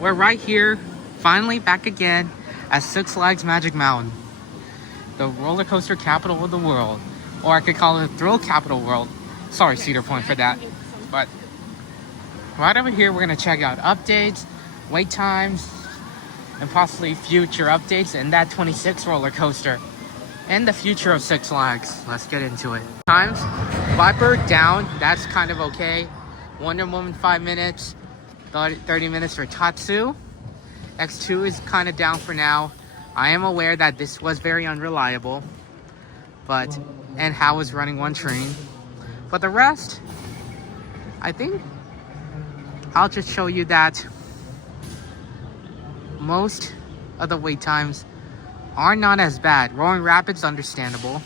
We're right here, finally back again at Six Flags Magic Mountain, the roller coaster capital of the world. Or I could call it Thrill Capital World. Sorry, Cedar Point, for that. But right over here, we're going to check out updates, wait times, and possibly future updates in that 26 roller coaster. And the future of Six Flags. Let's get into it. Times, Viper down, that's kind of okay. Wonder Woman 5 minutes, 30 minutes for Tatsu. X2 is kind of down for now. I am aware that this was very unreliable, and HAL was running one train. But the rest, I think I'll just show you that most of the wait times are not as bad. Roaring Rapids, understandable.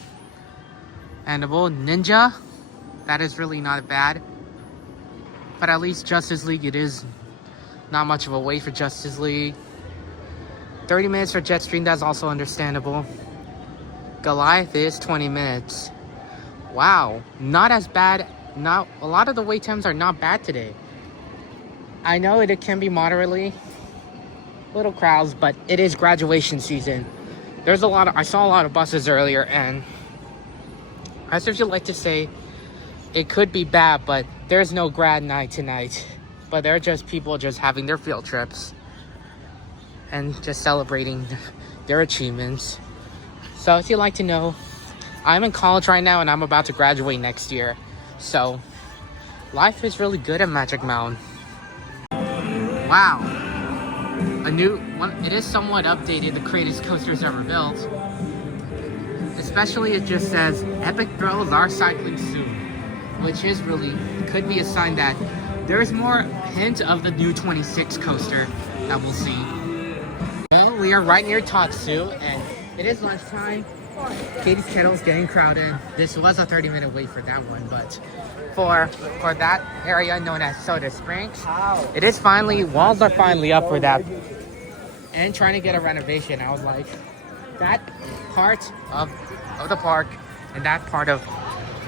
And the Ninja, that is really not bad. But at least Justice League, it is not much of a wait for Justice League. 30 minutes for Jetstream, that's also understandable. Goliath is 20 minutes. Wow, not as bad. Not a lot of the wait times are not bad today. I know it can be moderately little crowds, but it is graduation season. There's I saw a lot of buses earlier, and as if you like to say, it could be bad, but there's no grad night tonight. But they're just people just having their field trips and just celebrating their achievements. So if you'd like to know, I'm in college right now and I'm about to graduate next year. So life is really good at Magic Mountain. Wow. A new one. It is somewhat updated, the greatest coasters ever built. Especially it just says Epic Thrills are cycling soon, which is really could be a sign that there is more hint of the new 26 coaster that we'll see. Well, we are right near Tatsu and it is lunchtime. Katie's Kettle is getting crowded. This was a 30-minute wait for that one, but for that area known as Soda Springs, it is finally, walls are finally up for that. And trying to get a renovation, I was like, that part of the park and that part of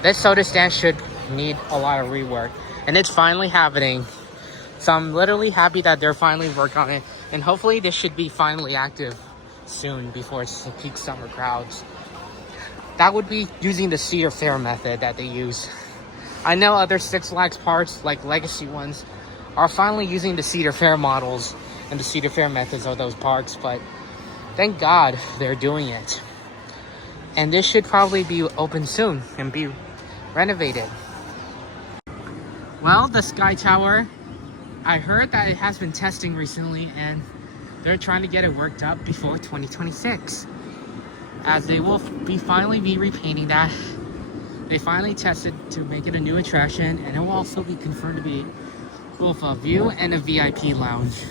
this soda stand should need a lot of rework. And it's finally happening. So I'm literally happy that they're finally working on it. And hopefully this should be finally active soon before it's peak summer crowds. That would be using the Cedar Fair method that they use. I know other Six Flags parks, like legacy ones, are finally using the Cedar Fair models and the Cedar Fair methods of those parks, but thank God they're doing it. And this should probably be open soon and be renovated. Well, the Sky Tower, I heard that it has been testing recently and they're trying to get it worked up before 2026. As they will finally be repainting that. They finally tested to make it a new attraction, and it will also be confirmed to be both a view and a VIP lounge.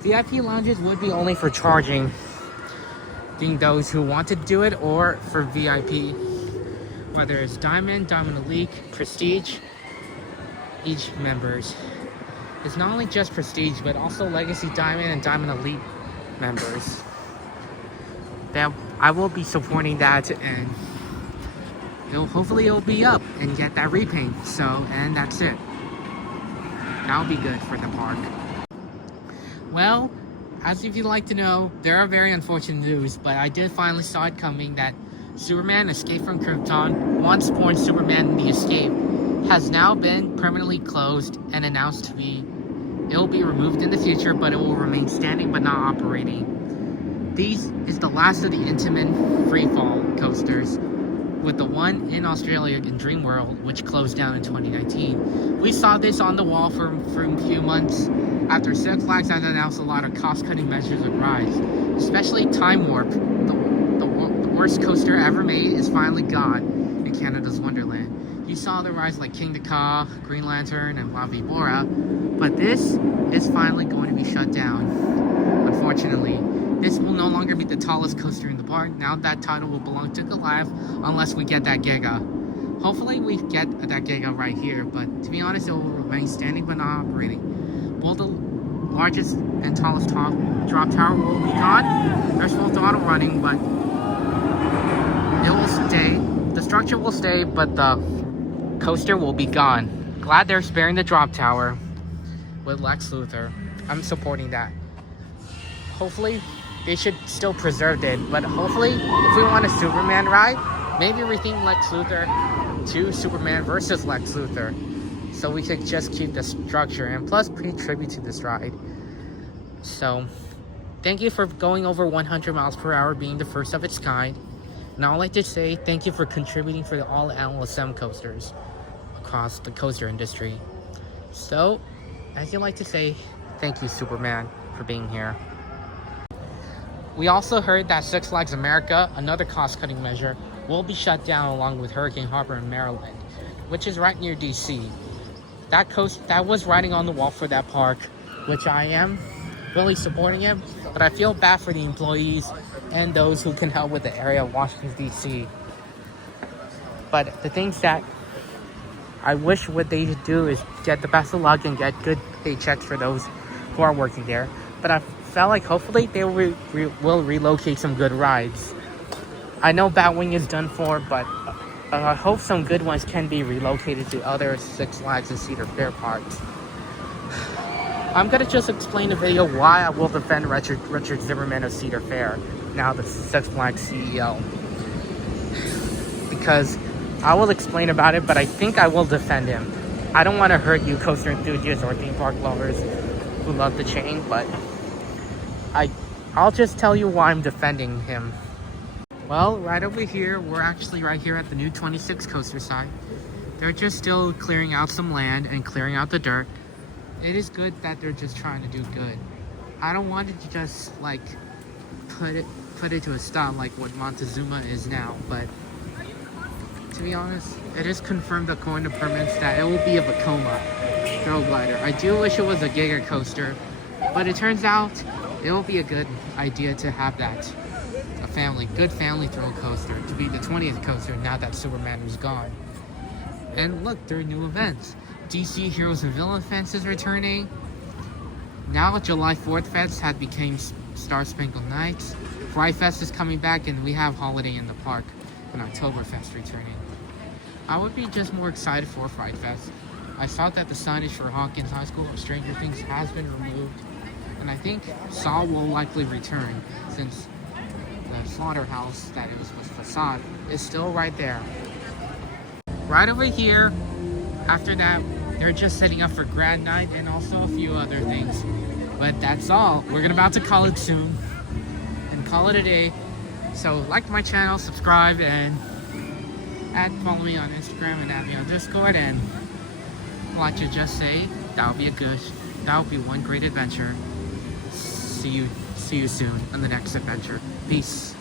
VIP lounges would be only for charging, being those who want to do it, or for VIP, whether it's Diamond Elite, Prestige, each members. It's not only just Prestige, but also Legacy Diamond and Diamond Elite members. That I will be supporting that, and hopefully it'll be up and get that repaint. So, and that's it. That'll be good for the park. Well, as if you'd like to know, there are very unfortunate news, but I did finally saw it coming that Superman Escape from Krypton, once born Superman The Escape, has now been permanently closed and announced to be, it will be removed in the future, but it will remain standing but not operating. These is the last of the Intamin Freefall coasters, with the one in Australia in Dream World, which closed down in 2019. We saw this on the wall for a few months after Six Flags had announced a lot of cost-cutting measures would rise, especially Time Warp. The worst coaster ever made is finally gone in Canada's Wonderland. You saw the rise like King Ka, Green Lantern, and La Vibora, but this is finally going to be shut down, unfortunately. This will no longer be the tallest coaster in the park. Now that title will belong to Goliath unless we get that Giga. Hopefully we get that Giga right here, but to be honest, it will remain standing but not operating. Both the largest and tallest drop tower will be gone. There's full throttle running, but it will stay. The structure will stay, but the coaster will be gone. Glad they're sparing the drop tower with Lex Luthor. I'm supporting that. Hopefully, they should still preserve it, but hopefully, if we want a Superman ride, maybe retheme Lex Luthor to Superman versus Lex Luthor, so we could just keep the structure and plus pay tribute to this ride. So, thank you for going over 100 miles per hour, being the first of its kind. And I'd like to say thank you for contributing for all LSM coasters across the coaster industry. So, as you like to say, thank you, Superman, for being here. We also heard that Six Flags America, another cost-cutting measure, will be shut down along with Hurricane Harbor in Maryland, which is right near DC. That was writing on the wall for that park, which I am really supporting him, but I feel bad for the employees and those who can help with the area of Washington, D.C. But the things that I wish what they do is get the best of luck and get good paychecks for those who are working there. But I felt like hopefully they will relocate some good rides. I know Batwing is done for, but I hope some good ones can be relocated to other Six Flags and Cedar Fair parks. I'm gonna just explain the video why I will defend Richard Zimmerman of Cedar Fair, now the Six Flags CEO. Because I will explain about it, but I think I will defend him. I don't want to hurt you coaster enthusiasts or theme park lovers who love the chain, but I'll just tell you why I'm defending him. Well, right over here, we're actually right here at the new 26 coaster side. They're just still clearing out some land and clearing out the dirt. It is good that they're just trying to do good. I don't want it to just like put it to a stop like what Montezuma is now, but to be honest, it is confirmed according to permits that it will be a Vekoma throw glider. I do wish it was a Giga coaster, but it turns out it will be a good idea to have that. Good family throw coaster to be the 20th coaster now that Superman is gone. And look, there are new events. DC Heroes and Villain Fest is returning. Now July 4th Fest had become Star Spangled Nights. Fright Fest is coming back, and we have Holiday in the Park and Oktoberfest returning. I would be just more excited for Fright Fest. I saw that the signage for Hawkins High School of Stranger Things has been removed, and I think Saw will likely return since the slaughterhouse that it was facade is still right there. Right over here, after that, they're just setting up for grad night and also a few other things. But that's all. We're about to call it soon and call it a day. So like my channel, subscribe, and follow me on Instagram and add me on Discord. And like to just say, that would be one great adventure. See you soon on the next adventure. Peace.